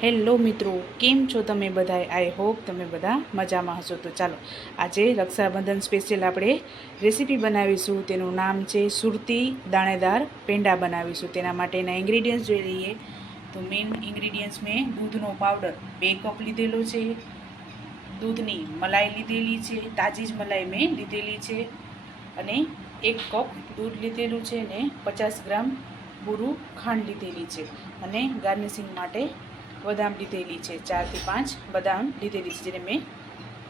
Hello મિત્રો, કેમ છો તમે બધા? આઈ હોપ તમે બધા મજામાં હશો. તો ચાલો આજે રક્ષાબંધન સ્પેશિયલ આપણે રેસીપી બનાવીશું. તેનું નામ છે સુરતી દાણેદાર પેંડા બનાવીશું. તેના માટેના ઇન્ગ્રીડિયન્ટ્સ જોઈ લઈએ. તો મેઇન ઇન્ગ્રીડિયન્ટ્સ મેં દૂધનો પાવડર 2 કપ લીધેલો છે, દૂધની મલાઈ લીધેલી છે, તાજી જ મલાઈ મેં લીધેલી છે, અને 1 કપ દૂધ લીધેલું છે, ને 50 ગ્રામ બુરું ખાંડ લીધેલી છે, અને ગાર્નિશિંગ માટે બદામ લીધેલી છે. 4 થી 5 બદામ લીધેલી છે, જેને મેં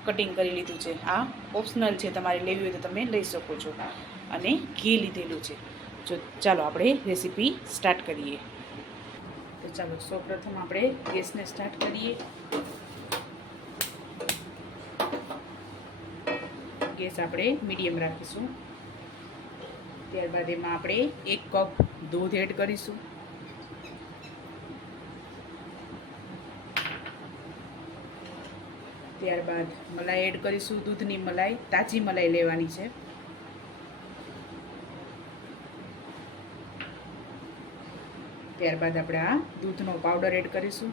કટિંગ કરી લીધું છે. આ ઓપ્શનલ છે, તમારે લેવી હોય તો તમે લઈ શકો છો. અને ઘી લીધેલું છે. ચાલો આપણે રેસીપી સ્ટાર્ટ કરીએ. તો ચાલો સૌપ્રથમ આપણે ગેસને સ્ટાર્ટ કરીએ. ગેસ આપણે મીડિયમ રાખીશું. ત્યારબાદ એમાં આપણે 1 કપ દૂધ એડ કરીશું. ત્યારબાદ મલાઈ એડ કરીશું. દૂધની મલાઈ, તાજી મલાઈ લેવાની છે. ત્યારબાદ આપણે આ દૂધનો પાવડર એડ કરીશું.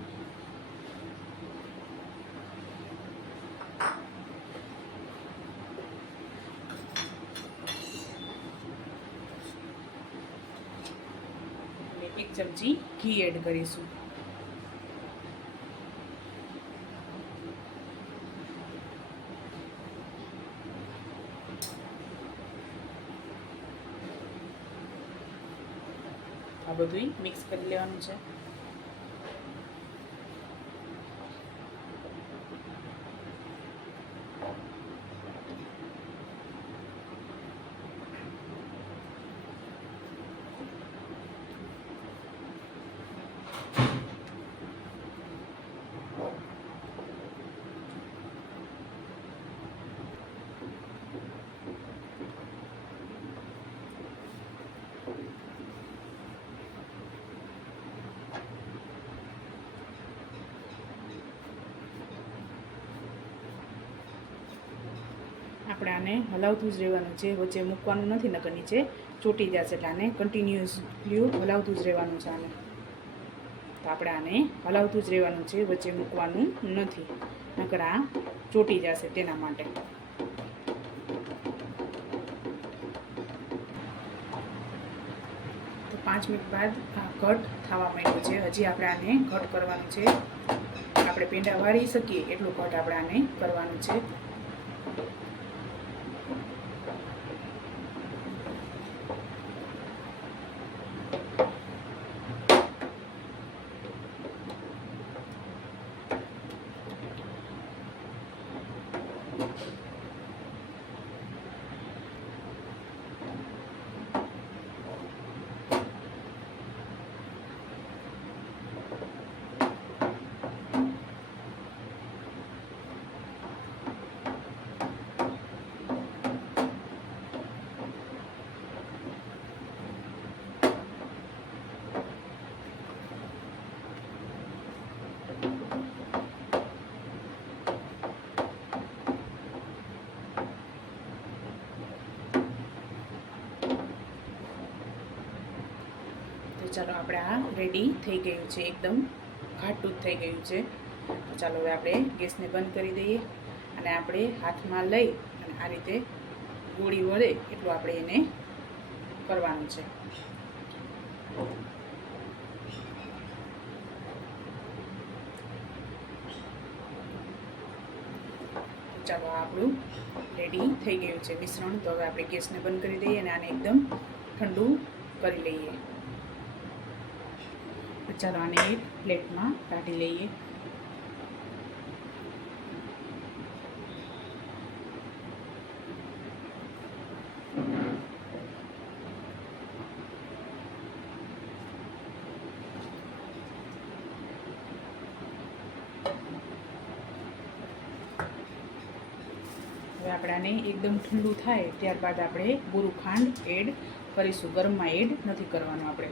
અને 1 ચમચી ઘી એડ કરીશું. આ બધું મિક્સ કરી લેવાનું છે. આપણે આને હલાવતું જ રહેવાનું છે, વચ્ચે મૂકવાનું નથી, નકર નીચે ચોટી જશે. એટલે આને કન્ટિન્યુઅસલી હલાવતું જ રહેવાનું છે. આને તો આપણે આને હલાવતું જ રહેવાનું છે, વચ્ચે મૂકવાનું નથી, નકર આ ચોટી જશે. તેના માટે તો 5 મિનિટ બાદ આ ઘટ થવા માંડ્યું છે. હજી આપણે આને ઘટ કરવાનું છે. આપણે પેંડા વાળી શકીએ એટલું ઘટ આપણે આને કરવાનું છે. ચાલો આપણે આ રેડી થઈ ગયું છે, એકદમ ઘાટું જ થઈ ગયું છે. તો ચાલો હવે આપણે ગેસને બંધ કરી દઈએ, અને આપણે હાથમાં લઈ અને આ રીતે ગોળી વળે એટલું આપણે એને કરવાનું છે. ચાલો આપણું રેડી થઈ ગયું છે મિશ્રણ. તો હવે આપણે ગેસને બંધ કરી દઈએ અને આને એકદમ ઠંડુ કરી લઈએ. ચાલો આને એક પ્લેટમાં કાઢી લઈએ. હવે આપણે આને એકદમ ઠંડુ થાય ત્યારબાદ આપણે બુરું ખાંડ એડ કરીશું. ગરમમાં એડ નથી કરવાનું આપણે.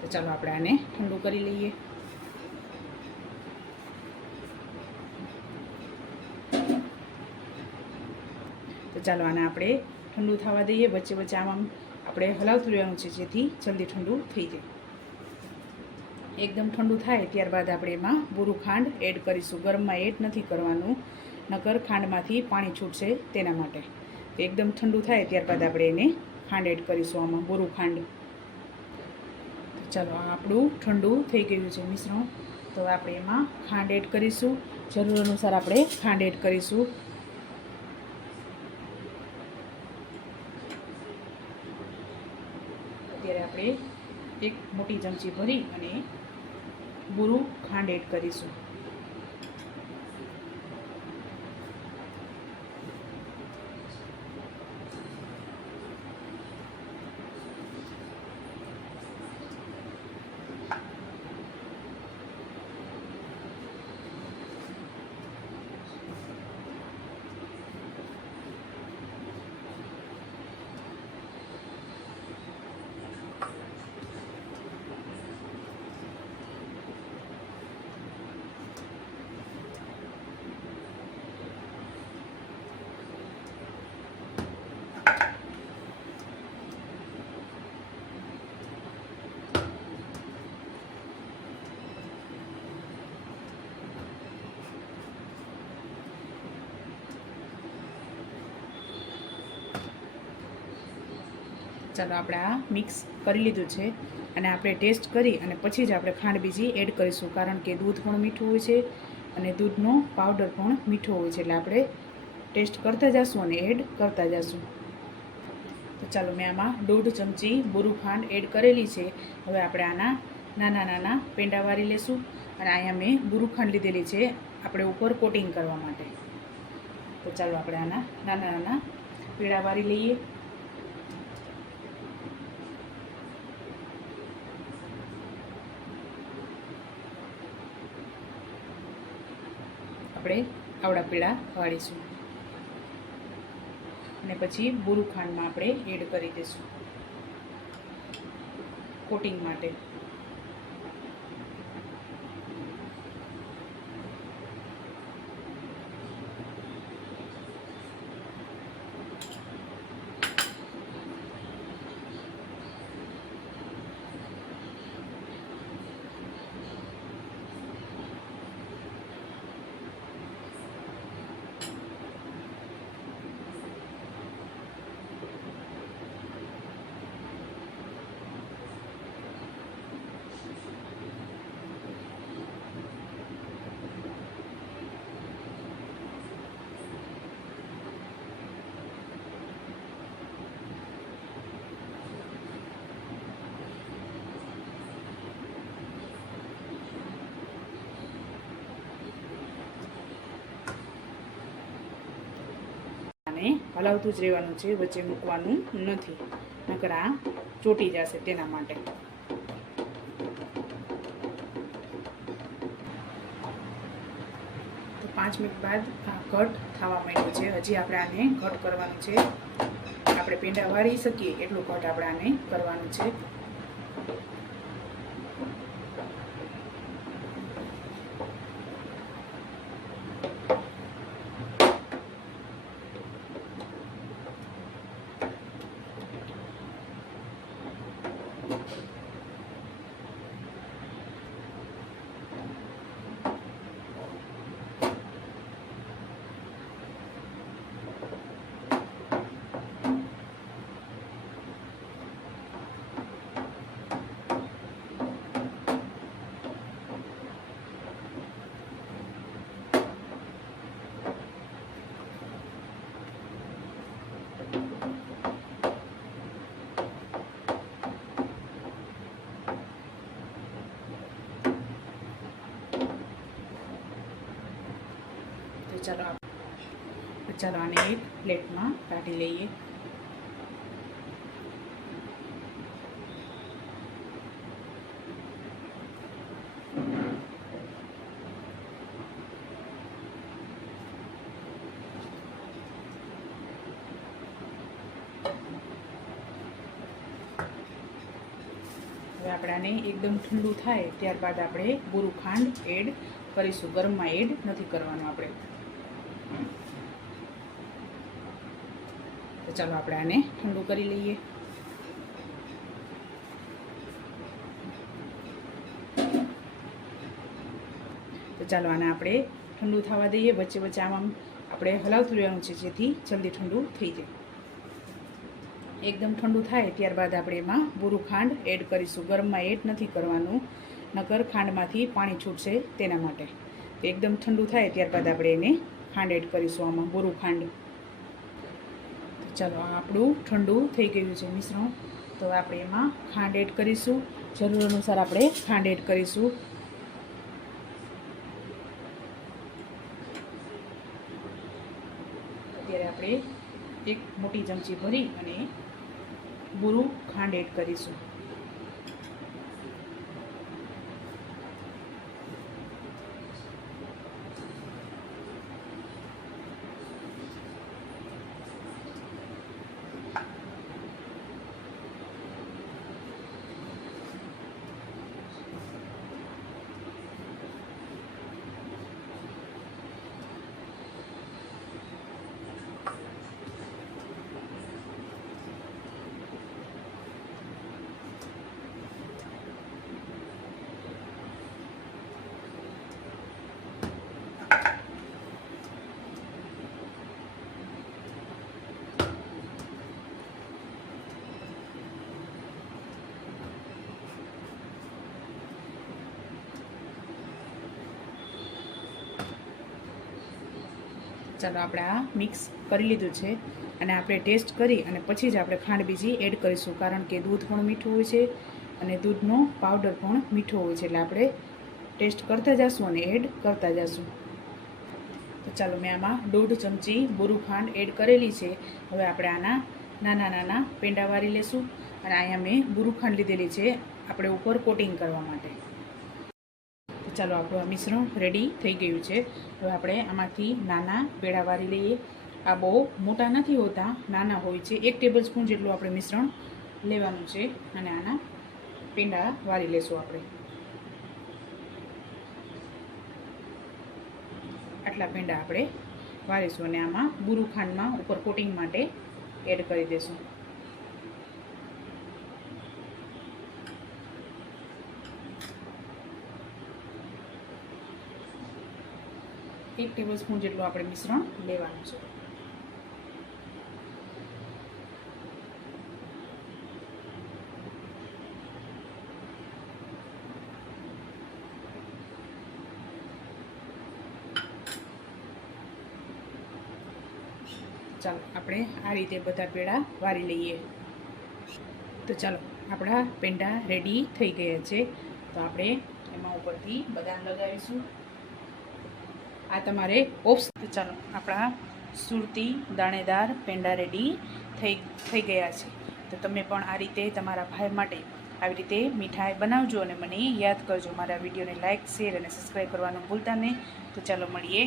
તો ચાલો આપણે આને ઠંડુ કરી લઈએ. તો ચાલો આને આપણે ઠંડુ થવા દઈએ. વચ્ચે વચ્ચે આમ આપણે હલાવતું રહેવાનું છે, જેથી જલ્દી ઠંડુ થઈ જાય. એકદમ ઠંડુ થાય ત્યારબાદ આપણે એમાં બુરું ખાંડ એડ કરીશું. ગરમમાં એડ નથી કરવાનું, નકર ખાંડમાંથી પાણી છૂટશે તેના માટે. તો એકદમ ઠંડુ થાય ત્યારબાદ આપણે એને ખાંડ એડ કરીશું, આમાં બુરું ખાંડ. ચાલો, આ આપણું ઠંડુ થઈ ગયું છે મિશ્રણ. તો આપણે એમાં ખાંડ એડ કરીશું. જરૂર અનુસાર આપણે ખાંડ એડ કરીશું. અત્યારે આપણે એક મોટી ચમચી ભરી અને બુરું ખાંડ એડ કરીશું. ચાલો, આપણે આ મિક્સ કરી લીધું છે અને આપણે ટેસ્ટ કરી અને પછી જ આપણે ખાંડ બીજી એડ કરીશું, કારણ કે દૂધ પણ મીઠું હોય છે અને દૂધનો પાવડર પણ મીઠો હોય છે. એટલે આપણે ટેસ્ટ કરતા જઈશું અને એડ કરતા જઈશું. તો ચાલો, મેં આમાં 1.5 ચમચી બુરું ખાંડ એડ કરેલી છે. હવે આપણે આના નાના નાના પેંડા વારી લેશું અને અહીંયા મેં બુરું ખાંડ લીધેલી છે આપણે ઉપર કોટિંગ કરવા માટે. તો ચાલો, આપણે આના નાના નાના પેંડા વારી લઈએ. આપણે આવડા પેડા વાળીશું અને પછી બુરું ખાંડમાં આપણે એડ કરી દઈશું કોટિંગ માટે. અને હલાવતું જ રહેવાનું છે, વચ્ચે મૂકવાનું નથી, નકર આ ચોટી જશે તેના માટે. તો 5 મિનિટ બાદ આ ઘટ થવા માંડ્યું છે. હજી આપણે આને ઘટ કરવાનું છે. આપણે પેંડા વાળી શકીએ એટલું ઘટ આપણે આને કરવાનું છે. ચાલો આને એક પ્લેટમાં કાઢી લઈએ. હવે આપણે આને એકદમ ઠંડુ થાય ત્યારબાદ આપણે બુરું ખાંડ એડ કરીશું. ગરમમાં એડ નથી કરવાનું આપણે. તો ચાલો આપણે આને ઠંડુ કરી લઈએ. ચાલો આને આપણે ઠંડુ થવા દઈએ. વચ્ચે વચ્ચે આમાં આપણે હલાવતું રહેવાનું છે જેથી જલ્દી ઠંડુ થઈ જાય. એકદમ ઠંડુ થાય ત્યારબાદ આપણે એમાં બુરું ખાંડ એડ કરીશું. ગરમમાં એડ નથી કરવાનું, નકર ખાંડમાંથી પાણી છૂટશે તેના માટે. તો એકદમ ઠંડુ થાય ત્યારબાદ આપણે એને ખાંડ એડ કરીશું, આમાં બુરું ખાંડ. તો ચાલો આ આપણું ઠંડુ થઈ ગયું છે મિશ્રણ. તો આપણે એમાં ખાંડ એડ કરીશું. જરૂર અનુસાર આપણે ખાંડ એડ કરીશું. અત્યારે આપણે એક મોટી ચમચી ભરી અને બુરું ખાંડ એડ કરીશું. ચાલો આપણે આ મિક્સ કરી લીધું છે અને આપણે ટેસ્ટ કરી અને પછી જ આપણે ખાંડ બીજી એડ કરીશું, કારણ કે દૂધ પણ મીઠું હોય છે અને દૂધનો પાવડર પણ મીઠો હોય છે. એટલે આપણે ટેસ્ટ કરતા જઈશું અને એડ કરતા જઈશું. તો ચાલો મેં આમાં 1.5 ચમચી બુરું ખાંડ એડ કરેલી છે. હવે આપણે આના નાના નાના પેંડા વારી લેશું અને અહીંયા મેં બુરું ખાંડ લીધેલી છે આપણે ઉપર કોટિંગ કરવા માટે. ચાલો આપણું આ મિશ્રણ રેડી થઈ ગયું છે. હવે આપણે આમાંથી નાના પેડા વારી લઈએ. આ બહુ મોટા નથી હોતા, નાના હોય છે. 1 ટેબલ સ્પૂન જેટલું આપણે મિશ્રણ લેવાનું છે અને આના પેંડા વારી લેશું આપણે. આટલા પેંડા આપણે વારીશું અને આમાં બુરું ખાંડમાં ઉપર કોટિંગ માટે એડ કરી દઈશું. એક ટેબલ સ્પૂન જેટલું આપણે મિશ્રણ લેવાનું છે. ચાલો આપણે આ રીતે બધા પેંડા વારી લઈએ. તો ચાલો આપણા પેંડા રેડી થઈ ગયા છે. તો આપણે એમાં ઉપરથી બદામ લગાવીશું. આ તમારે તો ચાલો આપણા સુરતી દાણેદાર પેંડા રેડી થઈ ગયા છે. તો તમે પણ આ રીતે તમારા ભાઈ માટે આવી રીતે મીઠાઈ બનાવજો અને મને યાદ કરજો. મારા વિડીયોને લાઇક, શેર અને સબસ્ક્રાઈબ કરવાનું ભૂલતા નહીં. તો ચાલો મળીએ.